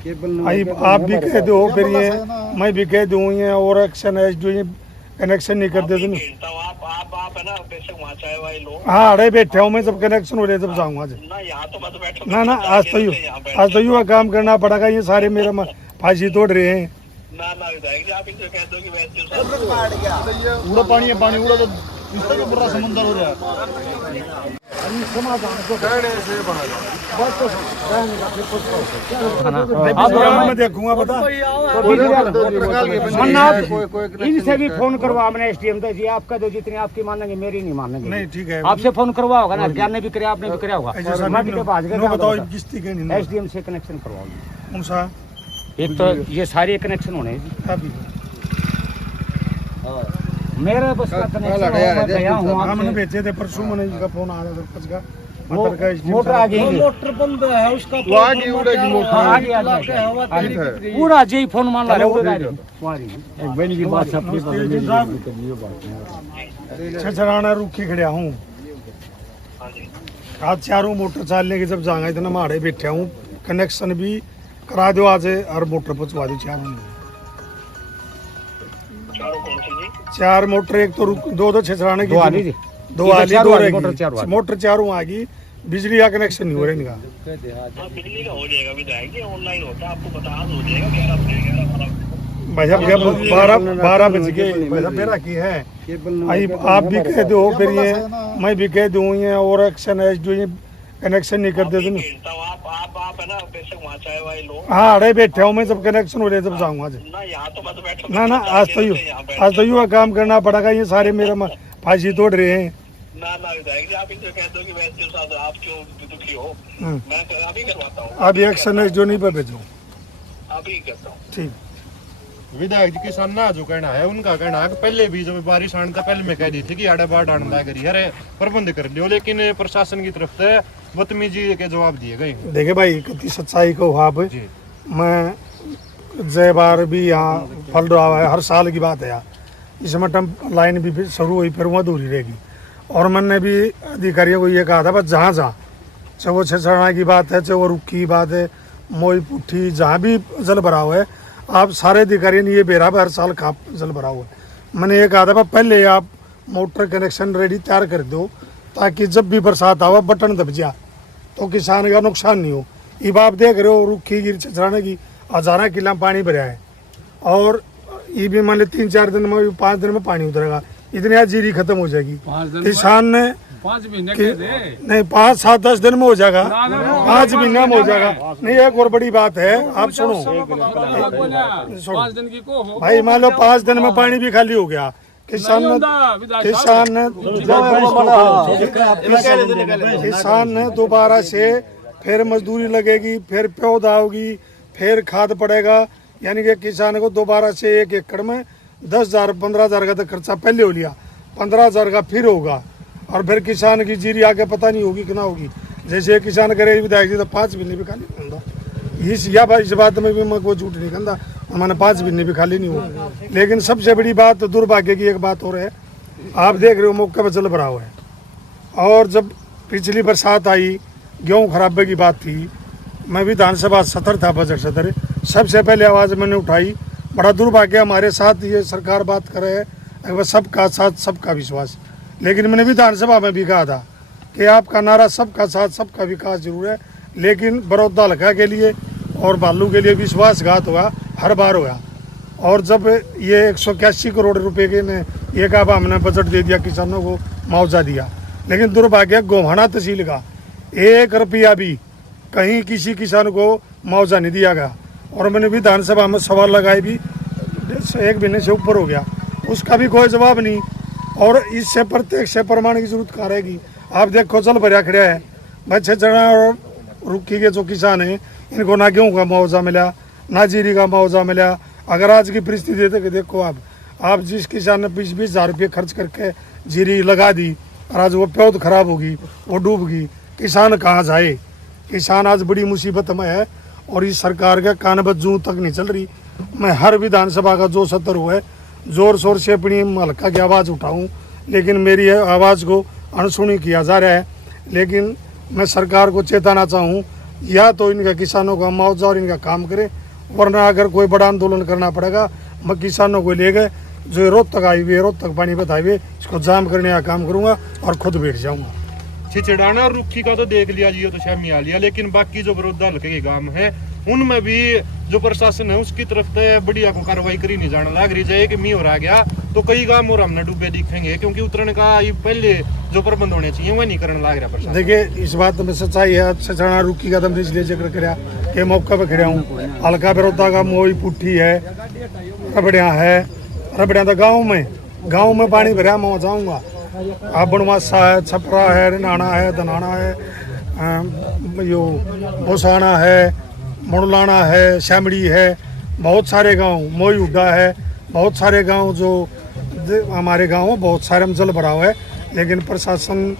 आप भी कह दो फिर ये मैं भी कह दूँ ये और एक्शन है जो ये कनेक्शन नहीं कर देते आप है ना बेशक वहाँ चाय वाय लो। हाँ अरे बैठे हूँ मैं, जब कनेक्शन हो रहे तब जाऊँगा ना यहाँ तो मत बैठो ना आज तो युवा काम करना पड़ेगा, ये सारे मेरा फांसी तोड़ रहे हैं। ना विधायक जी आप इनसे कह दो कि वैसे उड़ा पानी है, पानी उड़ा तो इससे तो बड़ा समुद्र हो रहा है। मैं देखूंगा पता इनसे भी फोन करवा हमने एसडीएम तो जी आपका दो जितनी आपकी मानेंगे मेरी नहीं मानेंगे। नहीं ठीक है, आपसे फोन करवा होगा ना, ज्ञान ने भी कराया आपने भी कराया होगा। एसडीएम से कनेक्शन करवाओगे। कौन सा? एक तो ये सारे कनेक्शन होने जी मेरा बस का कनेक्शन गया हूँ। हमने भेजे थे परसों, मैंने इसका फोन आ रहा था का मोटर आ गई, मोटर बंद है उसका, आगे उड़ेगी मोटर पूरा जी फोन मान ला रहे छछराना रुखी खड़िया हूँ। आज चारों मोटर चालने के जब जाएंगे इतना मारे बैठे हूँ, कनेक्शन भी करा दो आज और मोटर पहुँचवा दो चारों। चार मोटर, एक तो दो छछराने की, दो मोटर चारों आ गई। बिजली का कनेक्शन नहीं हो रहा इनका। बिजली का हो जाएगा विधायक जी, ऑनलाइन होता है आपको बता हो जाएगा 11 भाई साहब 12 बज गए भाई साहब, मेरा की है आप भी कह दो फिर ये मैं भी कह दूँ ये और एक्शन है जो ये कनेक्शन नहीं कर देते। आप है ना बेशक वहाँ चाय वाय लो। हाँ अरे बैठे हूँ मैं, जब कनेक्शन हो रहे तब जाऊँगा ना यहाँ तो मत बैठो ना आज तो युवा काम करना पड़ेगा, ये सारे मेरा फांसी तोड़ रहे हैं। ना विधायक जी आप इनसे कह दो कि वैसे साहब आप क्यों दुखी हो, मैं अभी करवाता हूँ। अभी एक्शन है जो नहीं पे भेजो, अभी करता हूँ। ठीक विधायक जी किसान ना जो कहना है उनका कहना है कि पहले भी जब बारिश आने था पहले मैं कह दी थी कि आड़ा बाढ़ आने करी अरे प्रबंध कर लियो, लेकिन प्रशासन की तरफ से बदतमीजी के जवाब दिए गए। देखिए भाई कितनी सच्चाई को आप, मैं जय बार भी यहाँ फल रहा है, हर साल की बात है यार। इसमें टम लाइन भी शुरू हुई फिर वो अधूरी रहेगी। और मैंने भी अधिकारियों को ये कहा था बस जहाँ चाहे वो छछरना की बात है, चाहे वो रुखी की बात है, मोई पुट्ठी जहाँ भी जल भरा हुआ है, आप सारे अधिकारियों ने ये बेरा हर साल खाप जल भरा हुआ है। मैंने ये कहा था पहले आप मोटर कनेक्शन रेडी तैयार कर दो ताकि जब भी बरसात आवा बटन दब जा तो किसान का नुकसान नहीं हो। ये आप देख रहे हो रुखी की छछराने की 1000 किला पानी भरा है और ये भी मान ली 3-4 दिन में 5 दिन में पानी उतरेगा, इतनी आज जीरी खत्म हो जाएगी। किसान ने 5 महीने नहीं 5-7-10 दिन में हो जाएगा, 5 महीने में हो जाएगा। नहीं एक और बड़ी बात है, आप सुनो 5 दिन की को हो भाई, मान लो 5 दिन में पानी भी खाली हो गया, किसान ने दोबारा से फिर मजदूरी लगेगी, फिर पौधा होगी, फिर खाद पड़ेगा, यानी कि किसान को दोबारा से 1 एकड़ में 10,000-15,000 का तो खर्चा पहले हो लिया, 15,000 का फिर होगा। और फिर किसान की जीरी आगे पता नहीं होगी कितना होगी। जैसे किसान करे विधायक जी तो 5 महीने भी खाली नहीं होगा। इस बात में भी मैं कोई झूठ नहीं कहता, मैंने 5 महीने भी खाली नहीं होगा। लेकिन सबसे बड़ी बात दुर्भाग्य की एक बात और है, आप देख रहे हो मौके पर जल भरा हुआ है। और जब पिछली बरसात आई, गेहूँ खराबे की बात थी, मैं विधानसभा सत्र था, बजट सत्र, सबसे पहले आवाज़ मैंने उठाई। बड़ा दुर्भाग्य हमारे साथ ये सरकार बात कर रहे हैं सबका साथ सबका विश्वास, लेकिन मैंने विधानसभा में भी कहा था कि आपका नारा सबका साथ सबका विकास जरूर है, लेकिन बड़ौदा हल्का के लिए और बालू के लिए विश्वासघात हुआ, हर बार हुआ। और जब ये 181 करोड़ रुपए के ने ये कहा हमने बजट दे दिया, किसानों को मुआवजा दिया, लेकिन दुर्भाग्य गोहाना तहसील का 1 रुपया भी कहीं किसी किसान को मुआवजा नहीं दिया गया। और मैंने विधानसभा में सवाल लगाए भी 1 महीने से ऊपर हो गया, उसका भी कोई जवाब नहीं। और इससे प्रत्येक से प्रमाण की जरूरत कहाँ रहेगी। आप देखो जल भरिया खड़ा है, बच्चे चढ़ा और रुखी के जो किसान हैं इनको ना गेहूँ का मुआवजा मिला, ना जीरी का मुआवजा मिला। अगर आज की परिस्थिति देखो आप जिस किसान ने 20,000 रुपये खर्च करके जीरी लगा दी और आज वो पौध खराब होगी, वो डूब गई, किसान कहाँ जाए। किसान आज बड़ी मुसीबत में है और इस सरकार के कान बज्जू तक नहीं चल रही। मैं हर विधानसभा का जो सत्र हुआ है जोर शोर से अपनी हल्का की आवाज़ उठाऊं, लेकिन मेरी आवाज़ को अनसुनी किया जा रहा है। लेकिन मैं सरकार को चेताना चाहूँ, या तो इनका किसानों का मुआवजा और इनका काम करे, वरना अगर कोई बड़ा आंदोलन करना पड़ेगा मैं किसानों को ले गए जो रोहतक हाईवे रोहतक पानीपत हाईवे इसको जाम करने का काम करूंगा और खुद बैठ जाऊंगा। छिचड़ाना और रुखी का तो देख लिया जी, तो शामी आ लिया, लेकिन बाकी जो बरोदा हल्के के गांव है उनमें भी जो प्रशासन है उसकी तरफ से बढ़िया को कार्रवाई करी नहीं जाने लग रही है कि मी हो रहा गया तो कई गांव और हमने डूबे दिखेंगे, क्योंकि उतरने का ये पहले जो प्रबंध होने चाहिए वह नहीं करने लग रहा प्रशासन। देखिए इस बात में सच्चाई है, छिचड़ाना रुखी का तो मैं इसलिए जिक्र कराया कि मौके पर खड़ा हूँ। हल्का बरोदा का मोई पुट्ठी है, रबड़िया है, रबड़िया तो गाँव में पानी भरा मैं जाऊँगा। अब बनवासा है, छपरा है, रिनाना है, धनाना है, यो बोसाना है, मुड़लाना है, शामड़ी है, बहुत सारे गांव, मोई उड्डा है, बहुत सारे गांव जो हमारे गांव में बहुत सारे में जल भरा हुआ है, लेकिन प्रशासन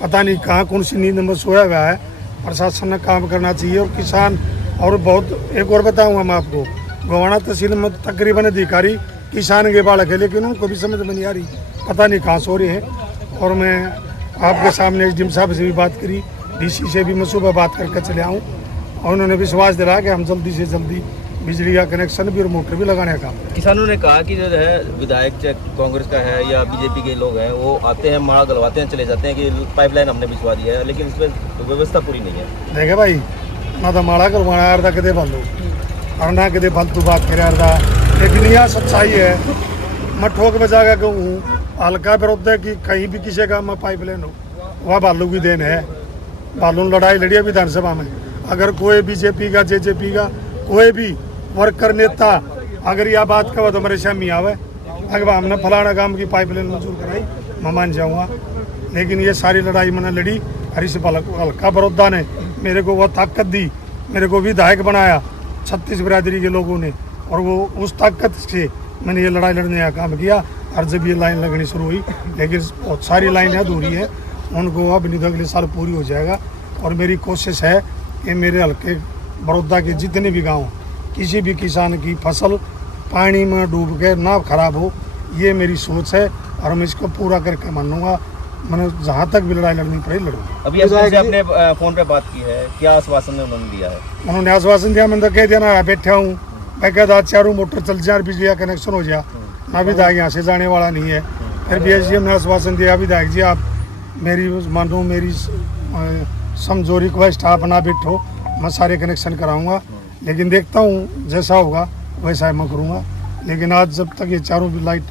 पता नहीं कहाँ कौन सी नींद में सोया हुआ है। प्रशासन ने काम करना चाहिए और किसान और बहुत एक और बताऊंगा मैं आपको, गोवाना तहसील में तकरीबन अधिकारी किसान के बालक है, लेकिन उनको भी समझ में नहीं आ रही, पता नहीं कहाँ सो रहे हैं। और मैं आपके सामने एसडीएम साहब से भी बात करी, डीसी से भी मैं सुबह बात करके चले आऊँ और उन्होंने विश्वास दिलाया कि हम जल्दी से जल्दी बिजली का कनेक्शन भी और मोटर भी लगाने का। किसानों ने कहा कि जो है विधायक चाहे कांग्रेस का है या बीजेपी के लोग हैं वो आते हैं, माड़ा गलवाते हैं, चले जाते हैं कि पाइपलाइन हमने बिछवा दी है, लेकिन इस पर व्यवस्था पूरी नहीं है। देखे भाई ना तो माड़ा गलवाना आ रहा कितने फालतू और ना कितने फालतू बात कर रहा, लेकिन यह सच्चाई है। मैं ठोक बजा के कहूँ हल्का विरोध है कि कहीं भी किसी का में पाइपलाइन हो, वह बालू की देन है। बालू लड़ाई लड़ी है विधानसभा में, अगर कोई बीजेपी का जेजेपी का कोई भी वर्कर नेता अगर यह बात कहो तो मेरे शामी आवे, अगर हमने फलाना काम की पाइपलाइन मंजूर कराई मैं मान जाऊँगा। लेकिन ये सारी लड़ाई मैंने लड़ी और इस हल्का बड़ौदा ने मेरे को वह ताकत दी, मेरे को विधायक बनाया 36 बिरादरी के लोगों ने, और वो उस ताकत से मैंने ये लड़ाई लड़ने का काम किया। और जब ये लाइन लगनी शुरू हुई, लेकिन बहुत सारी लाइनें अधूरी है, उनको अब नहीं तो अगले साल पूरी हो जाएगा। और मेरी कोशिश है कि मेरे हल्के बड़ौदा के जितने भी गांव किसी भी किसान की फसल पानी में डूब के ना खराब हो, ये मेरी सोच है और मैं इसको पूरा करके मानूंगा। मैंने जहाँ तक भी लड़ाई लड़नी पड़े लड़ूंगा। अभी आपने फोन पे बात की है, क्या आश्वासन उन्होंने दिया है? उन्होंने आश्वासन दिया, मैंने तो कह दिया ना बैठा हूँ, मैं कहता चारों मोटर चल जाए, बिजली का कनेक्शन हो जाए, ना विधायक यहाँ से जाने वाला नहीं है। फिर भी एसडीएम ने आश्वासन दिया, विधायक जी आप मेरी मानो, मेरी समझो रिक्वेस्ट, आप ना बैठो, मैं सारे कनेक्शन कराऊंगा, लेकिन देखता हूँ जैसा होगा वैसा मैं करूँगा। लेकिन आज जब तक ये चारों भी लाइट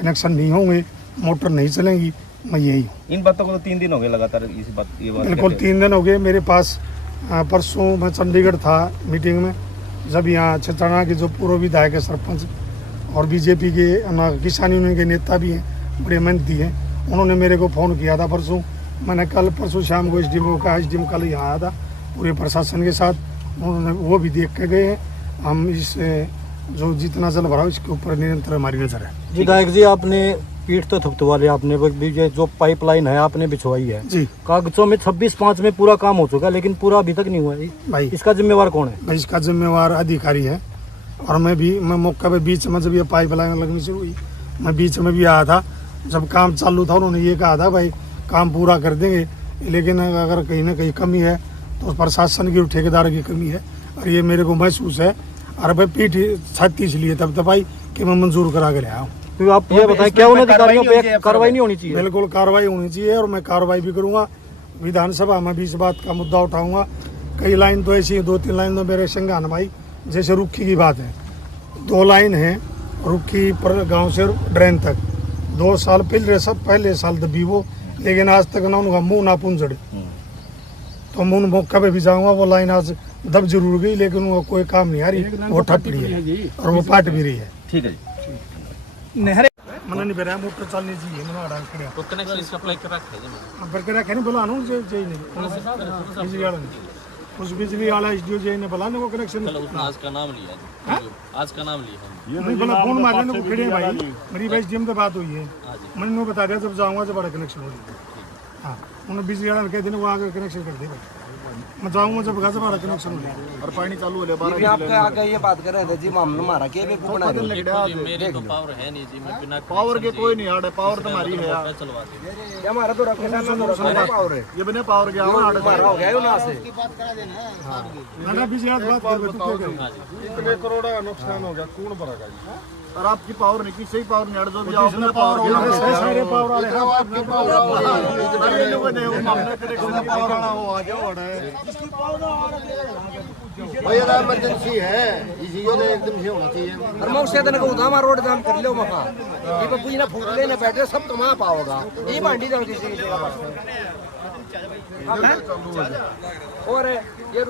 कनेक्शन नहीं होंगे, मोटर नहीं चलेंगी, मैं यही हूँ। इन बातों को तो 3 दिन हो गए लगातार इसी बात ये बात बिल्कुल 3 दिन हो गए मेरे पास। परसों मैं चंडीगढ़ था मीटिंग में, जब यहाँ छिचड़ाना के जो पूर्व विधायक है, सरपंच और बीजेपी के किसान यूनियन के नेता भी हैं, बड़े मेहनती हैं, उन्होंने मेरे को फ़ोन किया था परसों। मैंने कल परसों शाम को एसडीएम को कहा, एसडीएम कल यहाँ आया था पूरे प्रशासन के साथ, उन्होंने वो भी देख के गए हैं। हम इस जो जितना जल भरा इसके ऊपर निरंतर हमारी नजर है। विधायक जी आपने पीठ तो थपथवा लिया, आपने जो पाइपलाइन है आपने बिछवाई है जी, कागजों में 26/5 में पूरा काम हो चुका है, लेकिन पूरा अभी तक नहीं हुआ है भाई। इसका जिम्मेवार कौन है? भाई इसका जिम्मेवार अधिकारी है। और मैं मौका पे बीच में जब ये पाइपलाइन लगनी शुरू हुई, मैं बीच में भी आया था, जब काम चालू था उन्होंने ये कहा था भाई काम पूरा कर देंगे, लेकिन अगर कहीं ना कहीं कमी है तो प्रशासन की और ठेकेदार की कमी है, और ये मेरे को महसूस है। और भाई पीठ छाती इसलिए तब तक भाई कि मैं मंजूर करा के ले आऊँ। तो आप ये बताएं क्या उन अधिकारियों पे कार्रवाई नहीं होनी चाहिए? बिल्कुल कार्रवाई होनी चाहिए, और मैं कार्रवाई भी करूँगा। विधानसभा में भी इस बात का मुद्दा उठाऊंगा। कई लाइन तो ऐसी 2-3 लाइन तो मेरे संज्ञान भाई, जैसे रुखी की बात है, 2 लाइन है रुखी पर गांव से ड्रेन तक, 2 साल पहले साल दबी वो, लेकिन आज तक ना उनका मुँह ना पुंजड़े। तो मैं उन मौका पे भी जाऊँगा, वो लाइन आज दब जरूर गई, लेकिन वो कोई काम नहीं आ रही, वो ठप रही है और वो पाट भी रही है। ठीक है जी। मैंने नहीं बेरा मोटर चलनी चाहिए, मैंने आड़ा खड़ा तो कनेक्शन इसका अप्लाई कर रखा है पर करा कहने बोला नहीं बिजली वाला नहीं, उस बिजली वाला एसडीओ जी ने बोला वो कनेक्शन आज का नाम लिया, आज का नाम लिया नहीं बोला, फोन मारने को खड़े भाई, मेरी भाई एसडीएम से बात हुई है, मैंने उन्हें बता दिया जब जाऊँगा जब बड़ा कनेक्शन हो जाएगा। हाँ उन्होंने बिजली वाला कह देने वो आगे कनेक्शन कर दे भाई। मैं जाऊंगा जब घर से हमारा कनेक्शन हो और पानी चालू हो गया भी आप आगे ये बात कर रहे थे जी मारा के भी बना रहे देखो जी, मेरी तो पावर है नहीं जी, मैं बिना पावर के कोई नहीं हार्ड है, पावर तुम्हारी है यार। चलवा दी। ये हमारा तो रखना पावर है, ये बिना पावर के आओ हार्ड मारा हो गया ना से मैंने भी ज्यादा बात कर तू क्या इतने करोड़ का नुकसान हो गया, कौन भरेगा? और आपकी पावर नहीं, किसी पावर नहीं हार्ड, जो भी आओ बिना पावर के सारे पावर वाले हैं आपकी पावर अरे लोगों ने वो मामले कनेक्शन पावर वाला हो आ जाओ भाई ये इमरजेंसी है, इसी को एकदम से होना चाहिए। और मैं उससे तक उधामा रोड काम कर लो मका ये बब्बू जी ना फूट लेने बैठे सब कमा पाओगा ये बांडी दो किसी और ये